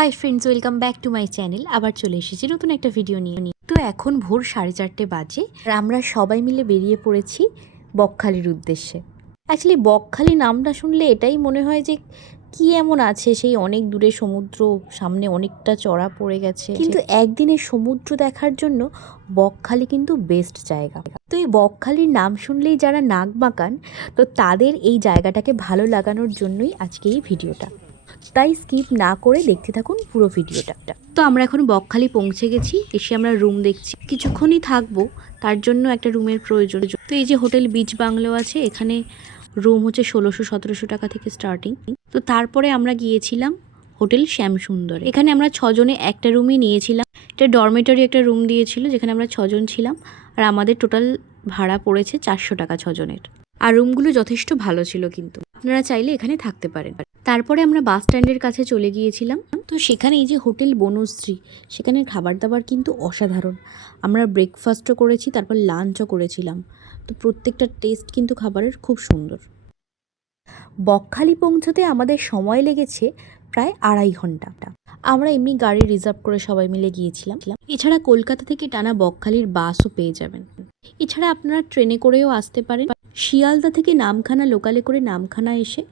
Hi friends, welcome back to my channel. আবার চলে এসেছি নতুন একটা ভিডিও নিয়ে। তো এখন ভোর 4:30 বাজে আর আমরা সবাই মিলে বেরিয়ে পড়েছি বকখালির উদ্দেশ্যে। অ্যাকচুয়ালি বকখালি নামটা শুনলে এটাই মনে হয় যে কি এমন আছে, সেই অনেক দূরে সমুদ্র, সামনে অনেকটা চড়া পড়ে গেছে, কিন্তু একদিনের সমুদ্র দেখার জন্য বকখালি কিন্তু বেস্ট জায়গা। তো এই বকখালির নাম শুনলেই যারা নাক বাঁকান, তো তাদের এই জায়গাটাকে ভালো লাগানোর জন্যই আজকে এই ভিডিওটা। তাই স্কিপ না করে দেখতে থাকুন পুরো ভিডিওটা। তো আমরা এখন বকখালি পৌঁছে গেছি, এসে আমরা রুম দেখছি, কিছুক্ষণই থাকবো, তার জন্য একটা রুমের প্রয়োজন। তো এই যে হোটেল বিচ বাংলো আছে, এখানে রুম হচ্ছে 1600-1700 টাকা থেকে স্টার্টিং। তো তারপরে আমরা গিয়েছিলাম হোটেল শ্যামসুন্দর। এখানে আমরা 6 জনে একটা রুমই নিয়েছিলাম। এটা ডরমেটরি একটা রুম দিয়েছিল, যেখানে আমরা 6 জন ছিলাম, আর আমাদের টোটাল ভাড়া পড়েছে 400 টাকা 6 জনের। আর রুমগুলো যথেষ্ট ভালো ছিল, কিন্তু আপনারা চাইলে এখানে থাকতে পারেন। তারপরে আমরা বাস স্ট্যান্ডের কাছে চলে গিয়েছিলাম। তো সেখানে এই যে হোটেল বনশ্রী, সেখানের খাবার দাবার কিন্তু অসাধারণ। আমরা ব্রেকফাস্টও করেছি, তারপর লাঞ্চও করেছিলাম। তো প্রত্যেকটা টেস্ট কিন্তু খাবারের খুব সুন্দর। বকখালি পৌঁছতে আমাদের সময় লেগেছে প্রায় 2.5 ঘন্টা। আমরা এমনি গাড়ি রিজার্ভ করে সবাই মিলে গিয়েছিলাম। এছাড়া কলকাতা থেকে টানা বকখালির বাসও পেয়ে যাবেন। এছাড়া আপনারা ট্রেনে করেও আসতে পারেন। শিয়ালদা থেকে নামখানা লোকালে করে নামখানা এসে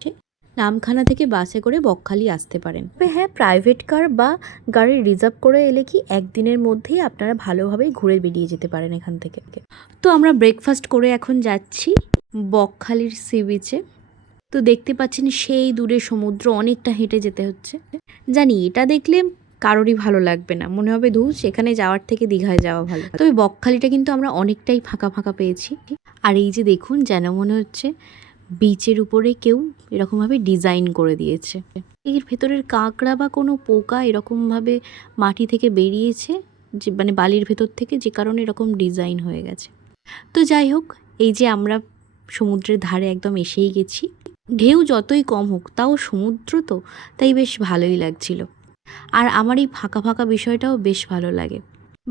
নামখানা থেকে বাসে করে বকখালি আসতে পারেন। তবে হ্যাঁ, প্রাইভেট কার বা গাড়ি রিজার্ভ করে এলে কি একদিনের মধ্যেই আপনারা ভালোভাবে ঘুরে বেরিয়ে যেতে পারেন এখান থেকে। তো আমরা ব্রেকফাস্ট করে এখন যাচ্ছি বকখালির সি বিচে। তো দেখতে পাচ্ছেন সেই দূরে সমুদ্র, অনেকটা হেঁটে যেতে হচ্ছে। জানি এটা দেখলে কারোরই ভালো লাগবে না, মনে হবে ধুর সেখানে যাওয়ার থেকে দীঘায় যাওয়া ভালো। তবে বকখালিটা কিন্তু আমরা অনেকটাই ফাঁকা ফাঁকা পেয়েছি। আর এই যে দেখুন, যেন মনে হচ্ছে বিচের উপরে কেউ এরকমভাবে ডিজাইন করে দিয়েছে। এর ভেতরের কাঁকড়া বা কোনো পোকা এরকমভাবে মাটি থেকে বেরিয়েছে, যে মানে বালির ভেতর থেকে, যে কারণে এরকম ডিজাইন হয়ে গেছে। তো যাই হোক, এই যে আমরা সমুদ্রের ধারে একদম এসেই গেছি। ঢেউ যতই কম হোক, তাও সমুদ্র তো, তাই বেশ ভালোই লাগছিল। আর আমার এই ফাঁকা ফাঁকা বিষয়টাও বেশ ভালো লাগে,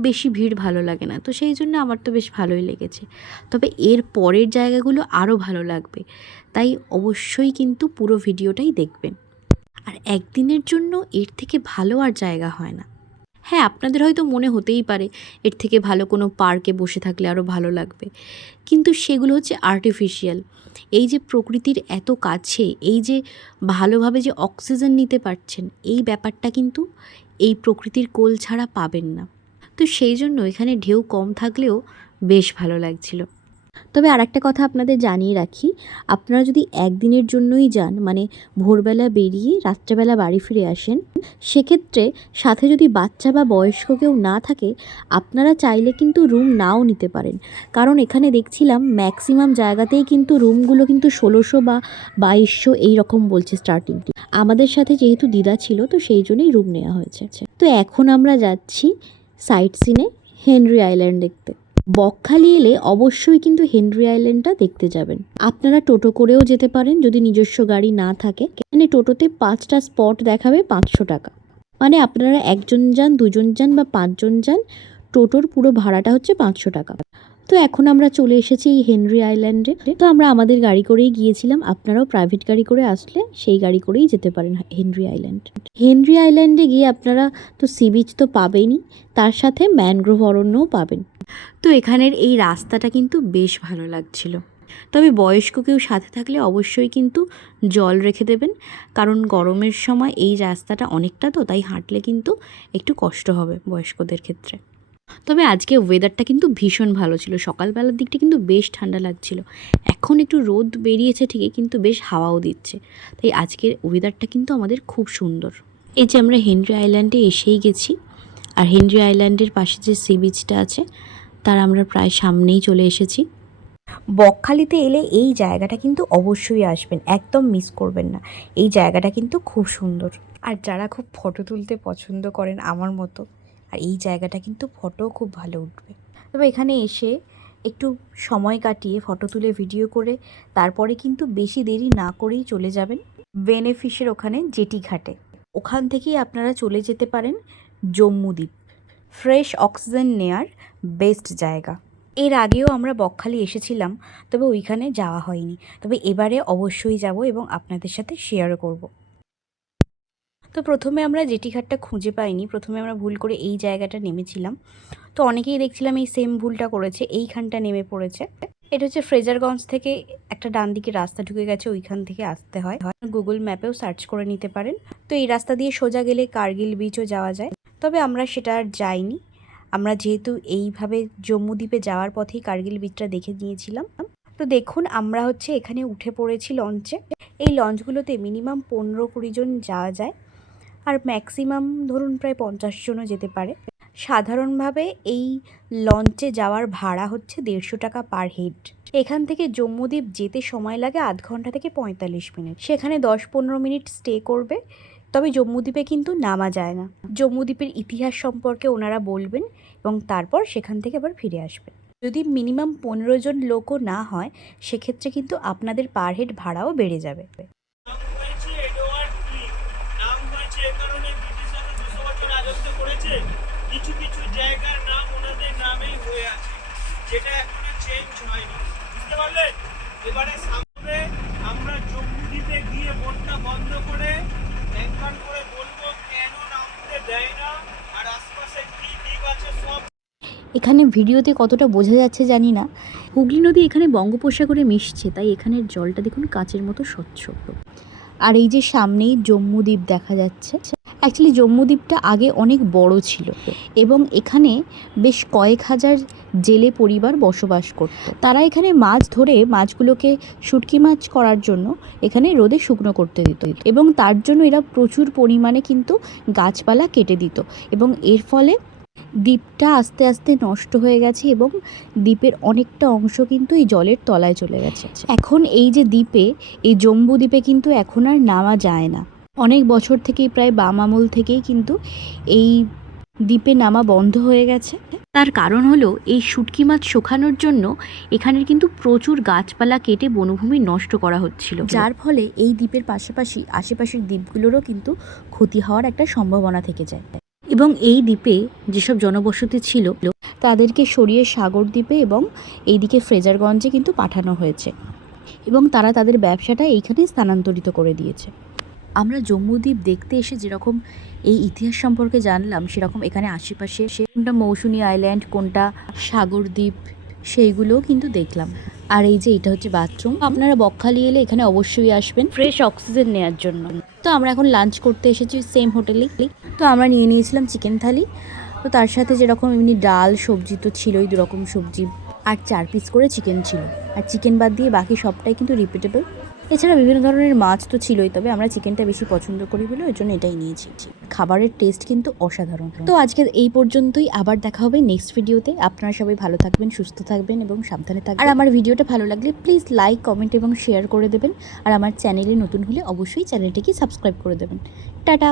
বেশি ভিড় ভালো লাগে না, তো সেই জন্য আমার তো বেশ ভালোই লেগেছে। তবে এর পরের জায়গাগুলো আরও ভালো লাগবে, তাই অবশ্যই কিন্তু পুরো ভিডিওটাই দেখবেন। আর একদিনের জন্য এর থেকে ভালো আর জায়গা হয় না। হ্যাঁ, আপনাদের হয়তো মনে হতেই পারে এর থেকে ভালো কোনো পার্কে বসে থাকলে আরও ভালো লাগবে, কিন্তু সেগুলো হচ্ছে আর্টিফিশিয়াল। এই যে প্রকৃতির এত কাছে, এই যে ভালোভাবে যে অক্সিজেন নিতে পারছেন, এই ব্যাপারটা কিন্তু এই প্রকৃতির কোল ছাড়া পাবেন না। তো সেই জন্য এখানে ঢেউ কম থাকলেও বেশ ভালো লাগছিল। তবে আর একটা কথা আপনাদের জানিয়ে রাখি, আপনারা যদি একদিনের জন্যই যান, মানে ভোরবেলা বেরিয়ে রাত্রেবেলা বাড়ি ফিরে আসেন, সেক্ষেত্রে সাথে যদি বাচ্চা বা বয়স্ক কেউ না থাকে, আপনারা চাইলে কিন্তু রুম নাও নিতে পারেন। কারণ এখানে দেখছিলাম ম্যাক্সিমাম জায়গাতেই কিন্তু রুমগুলো কিন্তু 1600 বা 2200 এই রকম বলছে স্টার্টিং। আমাদের সাথে যেহেতু দিদা ছিল, তো সেই জন্যই রুম নেওয়া হয়েছে। তো এখন আমরা যাচ্ছি সাইট সিনে হেনরি আইল্যান্ড দেখতে। বকখালি এলে অবশ্যই কিন্তু হেনরি আইল্যান্ডটা দেখতে যাবেন। আপনারা টোটো করেও যেতে পারেন যদি নিজস্ব গাড়ি না থাকে। এখানে টোটোতে 5টা স্পট দেখাবে 500 টাকা। মানে আপনারা 1 জন যান, 2 জন যান বা 5 জন যান, টোটোর পুরো ভাড়াটা হচ্ছে 500 টাকা। তো এখন আমরা চলে এসেছি এই হেনরি আইল্যান্ডে। তো আমরা আমাদের গাড়ি করেই গিয়েছিলাম, আপনারাও প্রাইভেট গাড়ি করে আসলে সেই গাড়ি করেই যেতে পারেন হেনরি আইল্যান্ড। হেনরি আইল্যান্ডে গিয়ে আপনারা তো সি বিচ তো পাবেনই, তার সাথে ম্যানগ্রোভ অরণ্যও পাবেন। তো এখানের এই রাস্তাটা কিন্তু বেশ ভালো লাগছিল। তবে বয়স্ক কেউ সাথে থাকলে অবশ্যই কিন্তু জল রেখে দেবেন, কারণ গরমের সময় এই রাস্তাটা অনেকটা, তো তাই হাঁটলে কিন্তু একটু কষ্ট হবে বয়স্কদের ক্ষেত্রে। তবে আজকে ওয়েদারটা কিন্তু ভীষণ ভালো ছিল, সকালবেলার দিকটা কিন্তু বেশ ঠান্ডা লাগছিল। এখন একটু রোদ বেরিয়েছে ঠিকই, কিন্তু বেশ হাওয়াও দিচ্ছে, তাই আজকের ওয়েদারটা কিন্তু আমাদের খুব সুন্দর। এই যে আমরা হেনরি আইল্যান্ডে এসেই গেছি, আর হেনরি আইল্যান্ডের পাশে যে সি বিচটা আছে তার আমরা প্রায় সামনেই চলে এসেছি। বকখালিতে এলে এই জায়গাটা কিন্তু অবশ্যই আসবেন, একদম মিস করবেন না। এই জায়গাটা কিন্তু খুব সুন্দর। আর যারা খুব ফটো তুলতে পছন্দ করেন আমার মতো, আর এই জায়গাটা কিন্তু ফটোও খুব ভালো উঠবে। তবে এখানে এসে একটু সময় কাটিয়ে ফটো তুলে ভিডিও করে তারপরে কিন্তু বেশি দেরি না করেই চলে যাবেন বেনেফিসের ওখানে জেটি ঘাটে। ওখান থেকেই আপনারা চলে যেতে পারেন জম্মুদ্বীপ। ফ্রেশ অক্সিজেন নেয়ার বেস্ট জায়গা। এর আগেও আমরা বকখালি এসেছিলাম, তবে ওইখানে যাওয়া হয়নি। তবে এবারে অবশ্যই যাব এবং আপনাদের সাথে শেয়ারও করব। তো প্রথমে আমরা জেটিঘাটটা খুঁজে পাইনি, প্রথমে আমরা ভুল করে এই জায়গাটা নেমেছিলাম। তো অনেকেই দেখছিলাম এই সেম ভুলটা করেছে, এইখানটা নেমে পড়েছে। এটা হচ্ছে ফ্রেজারগঞ্জ থেকে একটা ডান দিকে রাস্তা ঢুকে গেছে, ওইখান থেকে আসতে হয়। গুগল ম্যাপেও সার্চ করে নিতে পারেন। তো এই রাস্তা দিয়ে সোজা গেলে কার্গিল বিচও যাওয়া যায়, তবে আমরা সেটা আর যাইনি। আমরা যেহেতু এইভাবে জম্মুদ্বীপে যাওয়ার পথেই কার্গিল বিচটা দেখে নিয়েছিলাম। তো দেখুন আমরা হচ্ছে এখানে উঠে পড়েছি লঞ্চে। এই লঞ্চগুলোতে মিনিমাম 15-20 জন যাওয়া যায়, আর ম্যাক্সিমাম ধরুন প্রায় 50 জনও যেতে পারে। সাধারণভাবে এই লঞ্চে যাওয়ার ভাড়া হচ্ছে 150 টাকা পার হেড। এখান থেকে জম্মুদ্বীপ যেতে সময় লাগে আধ ঘন্টা থেকে 45 মিনিট। সেখানে 10-15 মিনিট স্টে করবে। তবে জম্মুদ্বীপে কিন্তু নামা যায় না। জম্মুদ্বীপের ইতিহাস সম্পর্কে ওনারা বলবেন এবং তারপর সেখান থেকে আবার ফিরে আসবেন। যদি মিনিমাম 15 জন লোকও না হয়, সেক্ষেত্রে কিন্তু আপনাদের পার হেড ভাড়াও বেড়ে যাবে। কিছু কিছু জায়গার নাম ওনাদের নামেই হয়ে আছে, যেটা এখনো চেঞ্জ হয়নি, বুঝতে পারলেন? এবারে সামনে আমরা জম্মুদ্বীপে গিয়ে বোটটা বন্ধ করে একবার করে বলবো কেন নামতে দেয় না আর আশপাশে কি দ্বীপ আছে সব। এখানে ভিডিওতে কতটা বোঝা যাচ্ছে জানি না, হুগলি নদী এখানে বঙ্গোপসাগরে মিশছে, তাই এখানের জলটা দেখুন কাচের মতো স্বচ্ছ। আর এই যে সামনেই জম্মুদ্বীপ দেখা যাচ্ছে। অ্যাকচুয়ালি জম্মুদ্বীপটা আগে অনেক বড় ছিল এবং এখানে বেশ কয়েক হাজার জেলে পরিবার বসবাস করত। তারা এখানে মাছ ধরে মাছগুলোকে শুটকি মাছ করার জন্য এখানে রোদে শুকনো করতে দিত এবং তার জন্য এরা প্রচুর পরিমাণে কিন্তু গাছপালা কেটে দিত এবং এর ফলে দ্বীপটা আস্তে আস্তে নষ্ট হয়ে গেছে এবং দ্বীপের অনেকটা অংশ কিন্তু এই জলের তলায় চলে গেছে। এখন এই যে দ্বীপে, এই জম্বুদ্বীপে কিন্তু এখন আর নামা যায় না। অনেক বছর থেকেই, প্রায় বাম আমল থেকেই কিন্তু এই দ্বীপে নামা বন্ধ হয়ে গেছে। তার কারণ হলো এই শুটকি মাছ শুকানোর জন্য এখানের কিন্তু প্রচুর গাছপালা কেটে বনভূমি নষ্ট করা হচ্ছিল, যার ফলে এই দ্বীপের পাশাপাশি আশেপাশের দ্বীপগুলোরও কিন্তু ক্ষতি হওয়ার একটা সম্ভাবনা থেকে যায়। এবং এই দ্বীপে যেসব জনবসতি ছিল তাদেরকে সরিয়ে সাগর দ্বীপে এবং এইদিকে ফ্রেজারগঞ্জে কিন্তু পাঠানো হয়েছে এবং তারা তাদের ব্যবসাটা এইখানে স্থানান্তরিত করে দিয়েছে। আমরা জম্মুদ্বীপ দেখতে এসে যেরকম এই ইতিহাস সম্পর্কে জানলাম, সেরকম এখানে আশেপাশে কোনটা মৌসুনী আইল্যান্ড, কোনটা সাগর দ্বীপ, সেইগুলোও কিন্তু দেখলাম। আর এই যে এটা হচ্ছে বাথরুম। আপনারা বকখালি এলে এখানে অবশ্যই আসবেন ফ্রেশ অক্সিজেন নেওয়ার জন্য। তো আমরা এখন লাঞ্চ করতে এসেছি সেম হোটেলে। তো আমরা নিয়ে নিয়েছিলাম চিকেন থালি। তো তার সাথে যেরকম এমনি ডাল সবজি তো ছিলই, 2 রকম সবজি, আর 4 পিস করে চিকেন ছিল। আর চিকেন বাদ দিয়ে বাকি সবটাই কিন্তু রিপিটেবল। এছাড়া বিভিন্ন ধরনের মাছ তো ছিলই, তবে আমরা চিকেনটা বেশি পছন্দ করি বলে ওই জন্য এটাই নিয়েছি। খাবারের টেস্ট কিন্তু অসাধারণ। তো আজকে এই পর্যন্তই, আবার দেখা হবে নেক্সট ভিডিওতে। আপনারা সবাই ভালো থাকবেন, সুস্থ থাকবেন এবং সাবধানে থাকবেন। আর আমার ভিডিওটা ভালো লাগলে প্লিজ লাইক, কমেন্ট এবং শেয়ার করে দেবেন। আর আমার চ্যানেলে নতুন হলে অবশ্যই চ্যানেলটিকে সাবস্ক্রাইব করে দেবেন। টাটা।